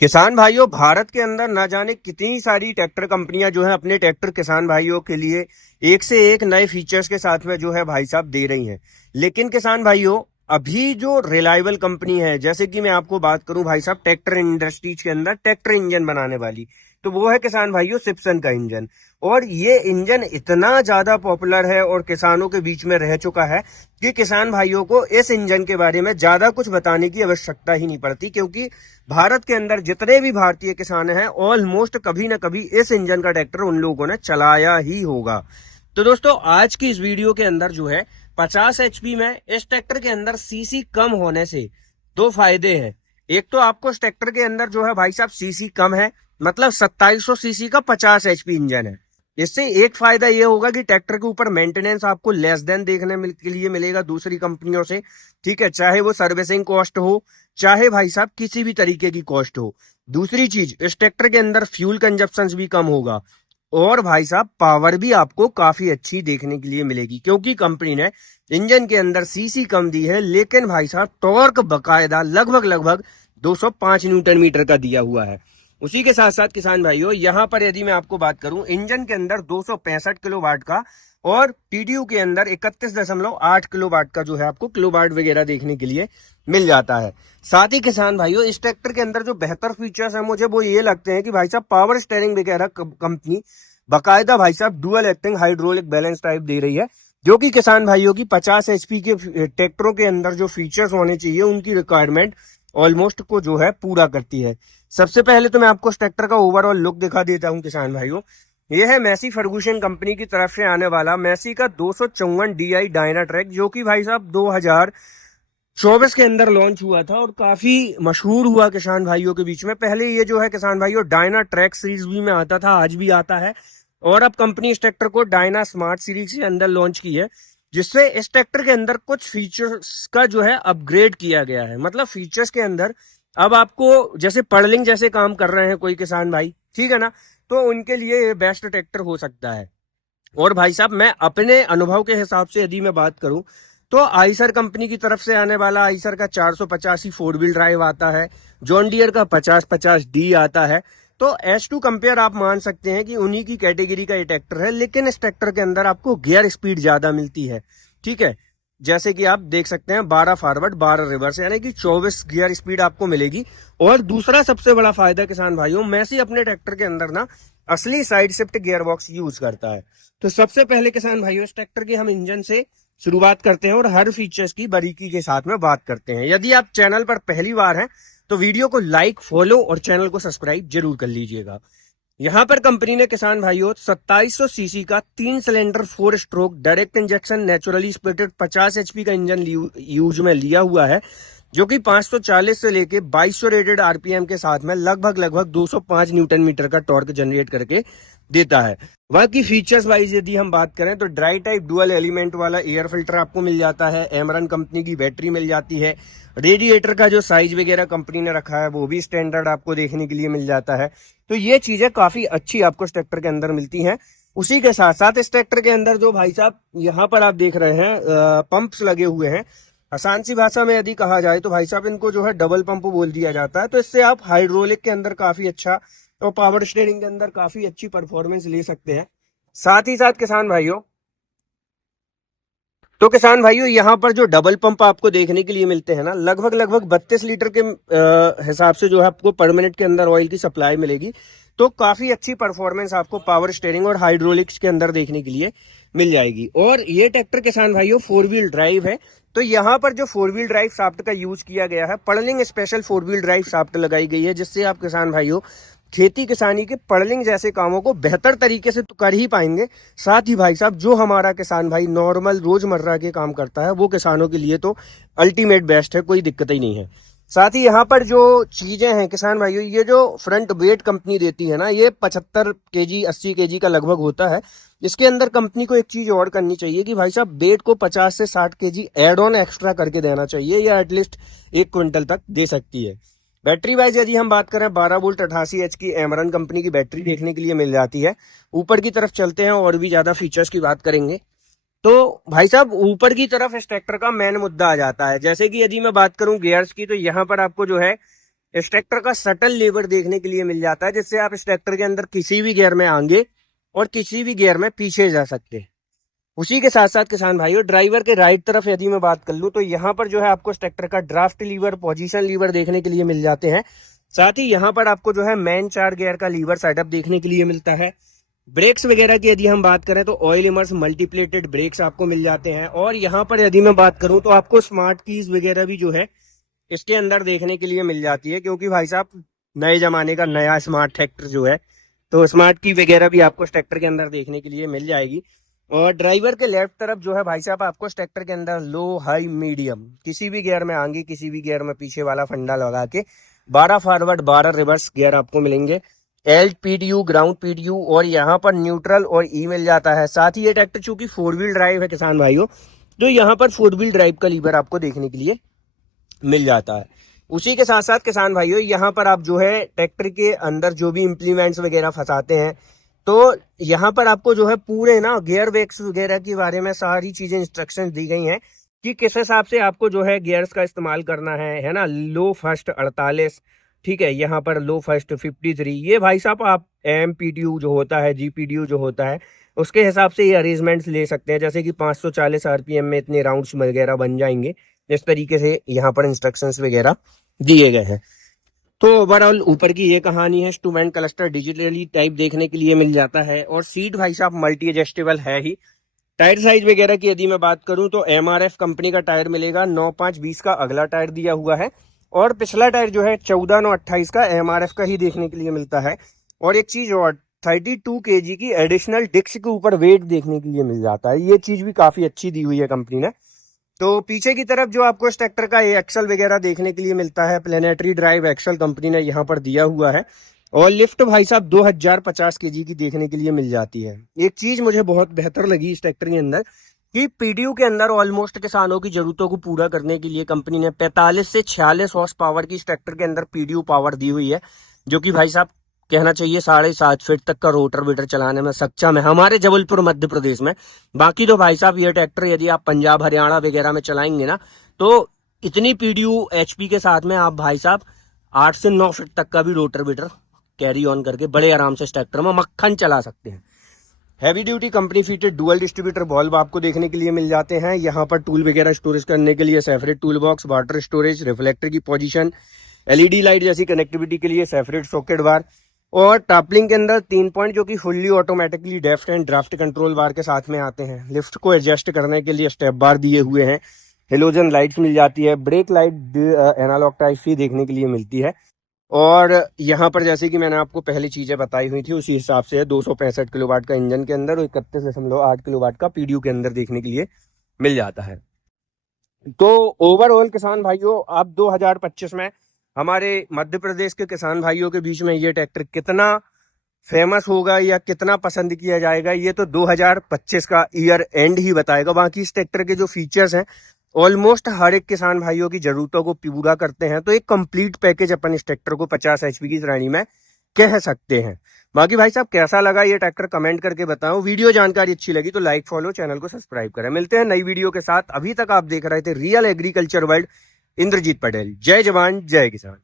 किसान भाइयों, भारत के अंदर ना जाने कितनी सारी ट्रैक्टर कंपनियां जो है अपने ट्रैक्टर किसान भाइयों के लिए एक से एक नए फीचर्स के साथ में जो है भाई साहब दे रही हैं। लेकिन किसान भाइयों, अभी जो रिलायबल कंपनी है, जैसे कि मैं आपको बात करूं भाई साहब, ट्रैक्टर इंडस्ट्रीज के अंदर ट्रैक्टर इंजन बनाने वाली, तो वो है किसान भाइयों सिप्सन का इंजन। और ये इंजन इतना ज्यादा पॉपुलर है और किसानों के बीच में रह चुका है कि किसान भाइयों को इस इंजन के बारे में ज्यादा कुछ बताने की आवश्यकता ही नहीं पड़ती, क्योंकि भारत के अंदर जितने भी भारतीय किसान हैं ऑलमोस्ट कभी ना कभी इस इंजन का ट्रैक्टर उन लोगों ने चलाया ही होगा। तो दोस्तों, आज की इस वीडियो के अंदर जो है 50 एचपी में इस ट्रैक्टर के अंदर सीसी कम होने से दो फायदे हैं। एक तो आपको इस ट्रैक्टर के अंदर जो है भाई साहब सीसी कम है, मतलब 2700 सीसी का 50 एचपी इंजन है। इससे एक फायदा ये होगा कि ट्रैक्टर के ऊपर मेंटेनेंस आपको लेस देन देखने के लिए मिलेगा दूसरी कंपनियों से। ठीक है, चाहे वो सर्विसिंग कॉस्ट हो, चाहे भाई साहब किसी भी तरीके की कॉस्ट हो। दूसरी चीज, इस ट्रैक्टर के अंदर फ्यूल कंजप्शन भी कम होगा और भाई साहब पावर भी आपको काफी अच्छी देखने के लिए मिलेगी, क्योंकि कंपनी ने इंजन के अंदर सीसी कम दी है, लेकिन भाई साहब टॉर्क बकायदा लगभग लगभग 205 न्यूटन मीटर का दिया हुआ है। उसी के साथ साथ किसान भाइयों, यहां पर यदि मैं आपको बात करूं, इंजन के अंदर 265 किलो वाट का और टीडीयू के अंदर 31.8 किलो वाट का जो है आपको किलो वाट वगैरह देखने के लिए मिल जाता है। साथ ही किसान भाइयों, इस ट्रैक्टर के अंदर जो बेहतर फीचर्स है मुझे वो ये लगते हैं कि भाई साहब पावर स्टेयरिंग वगैरह कंपनी बाकायदा भाई साहब dual acting hydraulic balance type दे रही है, जो कि किसान भाइयों की 50 एचपी के ट्रैक्टरों के अंदर जो फीचर्स होने चाहिए उनकी रिक्वायरमेंट ऑलमोस्ट को जो है पूरा करती है। सबसे पहले तो मैं आपको इस ट्रैक्टर का ओवरऑल लुक दिखा देता हूं किसान भाइयों। यह है मैसी फर्गूसन कंपनी की तरफ से आने वाला मैसी का 254 DI डायना ट्रैक, जो कि भाई साहब 2024 के अंदर लॉन्च हुआ था और काफी मशहूर हुआ किसान भाइयों के बीच में। पहले ये जो है किसान भाइयों डायना ट्रैक सीरीज भी में आता था, आज भी आता है, और अब कंपनी इस ट्रैक्टर को डायना स्मार्ट सीरीज के अंदर लॉन्च की है, जिससे इस ट्रैक्टर के अंदर कुछ फीचर्स का जो है अपग्रेड किया गया है। मतलब फीचर्स के अंदर अब आपको जैसे पर्लिंग जैसे काम कर रहे हैं कोई किसान भाई, ठीक है ना, तो उनके लिए ये बेस्ट ट्रैक्टर हो सकता है। और भाई साहब, मैं अपने अनुभव के हिसाब से यदि मैं बात करूं तो आइसर कंपनी की तरफ से आने वाला आइसर का 485 फोर व्हील ड्राइव आता है, जॉन डियर का 5050D आता है। तो एस टू कंपेयर आप मान सकते हैं कि उन्हीं की कैटेगरी का ये ट्रैक्टर है, लेकिन इस ट्रैक्टर के अंदर आपको गियर स्पीड ज्यादा मिलती है। ठीक है, जैसे कि आप देख सकते हैं 12 फॉरवर्ड 12 रिवर्स, यानी कि 24 गियर स्पीड आपको मिलेगी। और दूसरा सबसे बड़ा फायदा किसान भाइयों, मैसी अपने ट्रैक्टर के अंदर ना असली side shift gear box use करता है। तो सबसे पहले किसान भाइयों, इस ट्रैक्टर के हम इंजन से शुरुआत करते हैं और हर फीचर्स की बारीकी के साथ में बात करते हैं। यदि आप चैनल पर पहली बार हैं तो वीडियो को लाइक, फॉलो और चैनल को सब्सक्राइब जरूर कर लीजिएगा। यहां पर कंपनी ने किसान भाइयों 2700 सीसी का 3 cylinder 4 stroke direct injection naturally splitted 50 HP का इंजन यूज में लिया हुआ है, जो कि 540 से लेके 2200 रेटेड आरपीएम के साथ में लगभग लगभग 205 न्यूटन मीटर का टॉर्क जनरेट करके देता है। बाकी फीचर्स वाइज यदि हम बात करें तो ड्राई टाइप डुअल एलिमेंट वाला एयर फिल्टर आपको मिल जाता है, एमरन कंपनी की बैटरी मिल जाती है, रेडिएटर का जो साइज वगैरह कंपनी ने रखा है वो भी स्टैंडर्ड आपको देखने के लिए मिल जाता है। तो ये चीजें काफी अच्छी आपको इस ट्रैक्टर के अंदर मिलती हैं। उसी के साथ साथ इस ट्रैक्टर के अंदर जो भाई साहब यहाँ पर आप देख रहे हैं पंप्स लगे हुए हैं। आसान सी भाषा में यदि कहा जाए तो भाई साहब इनको जो है डबल पंप बोल दिया जाता है। तो इससे आप हाइड्रोलिक के अंदर काफी अच्छा और पावर स्टीयरिंग के अंदर काफी अच्छी परफॉर्मेंस ले सकते हैं। साथ ही साथ किसान भाइयों यहाँ पर जो डबल पंप आपको देखने के लिए मिलते हैं ना, लगभग लगभग 32 लीटर के हिसाब से जो है आपको पर मिनट के अंदर ऑयल की सप्लाई मिलेगी। तो काफी अच्छी परफॉर्मेंस आपको पावर स्टीयरिंग और हाइड्रोलिक्स के अंदर देखने के लिए मिल जाएगी। और ये ट्रैक्टर किसान भाइयों 4 व्हील ड्राइव है। तो यहाँ पर जो 4 व्हील ड्राइव शाफ्ट का यूज किया गया है, pearling special 4 wheel drive shaft लगाई गई है, जिससे आप किसान भाइयों खेती किसानी के पर्लिंग जैसे कामों को बेहतर तरीके से तो कर ही पाएंगे। साथ ही भाई साहब, जो हमारा किसान भाई नॉर्मल रोजमर्रा के काम करता है वो किसानों के लिए तो अल्टीमेट बेस्ट है, कोई दिक्कत ही नहीं है। साथ ही यहाँ पर जो चीजें हैं किसान भाइयों, ये जो फ्रंट वेट कंपनी देती है ना, ये 75 केजी 80 केजी का लगभग होता है। इसके अंदर कंपनी को एक चीज और करनी चाहिए कि भाई साहब वेट को 50 से 60 केजी एड ऑन एक्स्ट्रा करके देना चाहिए, या एटलीस्ट 1 क्विंटल तक दे सकती है। बैटरी वाइज यदि हम बात करें 12 वोल्ट 88 एच की एमरन कंपनी की बैटरी देखने के लिए मिल जाती है। ऊपर की तरफ चलते हैं और भी ज्यादा फीचर्स की बात करेंगे। तो भाई साहब, ऊपर की तरफ इस ट्रैक्टर का मेन मुद्दा आ जाता है। जैसे कि यदि मैं बात करूं गियर्स की, तो यहाँ पर आपको जो है इस ट्रैक्टर का सटल लीवर देखने के लिए मिल जाता है, जिससे आप इस ट्रैक्टर के अंदर किसी भी गियर में आगे और किसी भी गियर में पीछे जा सकते हैं। उसी के साथ साथ किसान भाइयों, ड्राइवर के राइट तरफ यदि मैं बात कर लूं तो यहाँ पर जो है आपको इस ट्रैक्टर का ड्राफ्ट लीवर, पोजीशन लीवर देखने के लिए मिल जाते हैं। साथ ही यहाँ पर आपको जो है मेन 4 गियर का लीवर सेटअप देखने के लिए मिलता है। ब्रेक्स वगैरह की यदि हम बात करें तो ऑयल इमर्स मल्टीप्लेटेड ब्रेक्स आपको मिल जाते हैं। और यहाँ पर यदि मैं बात करूं तो आपको स्मार्ट कीज वगैरह भी जो है इसके अंदर देखने के लिए मिल जाती है, क्योंकि भाई साहब नए जमाने का नया स्मार्ट ट्रैक्टर जो है, तो स्मार्ट की वगैरह भी आपको इस ट्रैक्टर के अंदर देखने के लिए मिल जाएगी। और ड्राइवर के लेफ्ट तरफ जो है भाई साहब आपको इस ट्रैक्टर के अंदर लो, हाई, मीडियम किसी भी गियर में आगे किसी भी गियर में पीछे वाला फंडा लगा के 12 फॉरवर्ड 12 रिवर्स गियर आपको मिलेंगे। एल पीडीयू, ग्राउंड पीडीयू और यहाँ पर न्यूट्रल और ई मिल जाता है। साथ ही ये ट्रैक्टर चूंकि 4 व्हील ड्राइव है किसान भाइयों, तो यहाँ पर 4 व्हील ड्राइव का लीवर आपको देखने के लिए मिल जाता है। उसी के साथ साथ किसान भाइयों, यहाँ पर आप जो है ट्रैक्टर के अंदर जो भी इम्प्लीमेंट्स वगैरह फंसाते हैं, तो यहाँ पर आपको जो है पूरे ना गियर वेक्स वगैरह के बारे में सारी चीजें इंस्ट्रक्शन दी गई हैं कि किस हिसाब से आपको जो है गियर्स का इस्तेमाल करना है ना। लो फर्स्ट 48, ठीक है, यहाँ पर लो फर्स्ट 53। ये भाई साहब आप एमपीडीयू जो होता है, जीपीडीयू जो होता है, उसके हिसाब से ये अरेंजमेंट्स ले सकते हैं। जैसे कि 540 आरपीएम में इतने राउंड्स वगैरह बन जाएंगे, इस तरीके से यहाँ पर इंस्ट्रक्शंस वगैरह दिए गए हैं। तो ओवरऑल ऊपर की ये कहानी है। इंस्ट्रूमेंट क्लस्टर डिजिटली टाइप देखने के लिए मिल जाता है और सीट भाई साहब मल्टी एडजस्टेबल है ही। टायर साइज वगैरह की यदि मैं बात करूं तो एमआरएफ कंपनी का टायर मिलेगा। 9.5-20 का अगला टायर दिया हुआ है और पिछला टायर जो है 14/9/28 का एमआरएफ का ही देखने के लिए मिलता है। और एक चीज और, 32 kg की एडिशनल डिस्क के ऊपर वेट देखने के लिए मिल जाता है। ये चीज भी काफी अच्छी दी हुई है कंपनी ने। तो पीछे की तरफ जो आपको इस ट्रैक्टर का एक्सल वगैरह देखने के लिए मिलता है, प्लेनेटरी ड्राइव एक्सल कंपनी ने यहाँ पर दिया हुआ है। और लिफ्ट भाई साहब 2050 kg की देखने के लिए मिल जाती है। एक चीज मुझे बहुत बेहतर लगी इस ट्रैक्टर के अंदर कि पीडीयू के अंदर ऑलमोस्ट किसानों की जरूरतों को पूरा करने के लिए कंपनी ने 45 से 46 हॉर्स पावर की इस ट्रैक्टर के अंदर पीडीयू पावर दी हुई है, जो कि भाई साहब कहना चाहिए 7.5 फीट तक का रोटर वीटर चलाने में सक्षम है हमारे जबलपुर मध्य प्रदेश में। बाकी तो भाई साहब ये ट्रैक्टर यदि आप पंजाब हरियाणा वगैरह में चलाएंगे ना, तो इतनी पीडीयू एचपी के साथ में आप भाई साहब 8 से 9 फीट तक का भी रोटर वीटर कैरी ऑन करके बड़े आराम से इस ट्रैक्टर में मक्खन चला सकते हैं। Heavy duty company fitted dual distributor bulb आपको देखने के लिए मिल जाते हैं। यहाँ पर टूल वगैरह स्टोरेज करने के लिए separate tool box, water storage, reflector की पोजीशन, एलईडी लाइट जैसी कनेक्टिविटी के लिए सेपरेट सॉकेट बार और टापलिंग के अंदर 3 पॉइंट जो कि fully automatically depth and draft control bar के साथ में आते हैं। लिफ्ट को एडजस्ट करने के लिए स्टेप बार दिए हुए हैं। हेलोजन लाइट्स मिल जाती है। ब्रेक लाइट एनालॉग टाइप ही देखने के लिए मिलती है। और यहाँ पर जैसे कि मैंने आपको पहले चीजें बताई हुई थी उसी हिसाब से 265 किलोवाट का इंजन के अंदर और 31.8 किलोवाट का पीडीयू के अंदर देखने के लिए मिल जाता है। तो ओवरऑल किसान भाइयों, आप 2025 में हमारे मध्य प्रदेश के किसान भाइयों के बीच में ये ट्रैक्टर कितना फेमस होगा या कितना पसंद किया जाएगा, ये तो 2025 का ईयर एंड ही बताएगा। बाकी इस ट्रैक्टर के जो फीचर्स हैं ऑलमोस्ट हर एक किसान भाइयों की जरूरतों को पूरा करते हैं। तो एक कंप्लीट पैकेज अपन इस ट्रैक्टर को 50 HP की श्रेणी में कह सकते हैं। बाकी भाई साहब कैसा लगा ये ट्रैक्टर कमेंट करके बताओ। वीडियो जानकारी अच्छी लगी तो लाइक, फॉलो, चैनल को सब्सक्राइब करें। मिलते हैं नई वीडियो के साथ। अभी तक आप देख रहे थे real agriculture world, Indrajeet Patel. जय जवान जय किसान।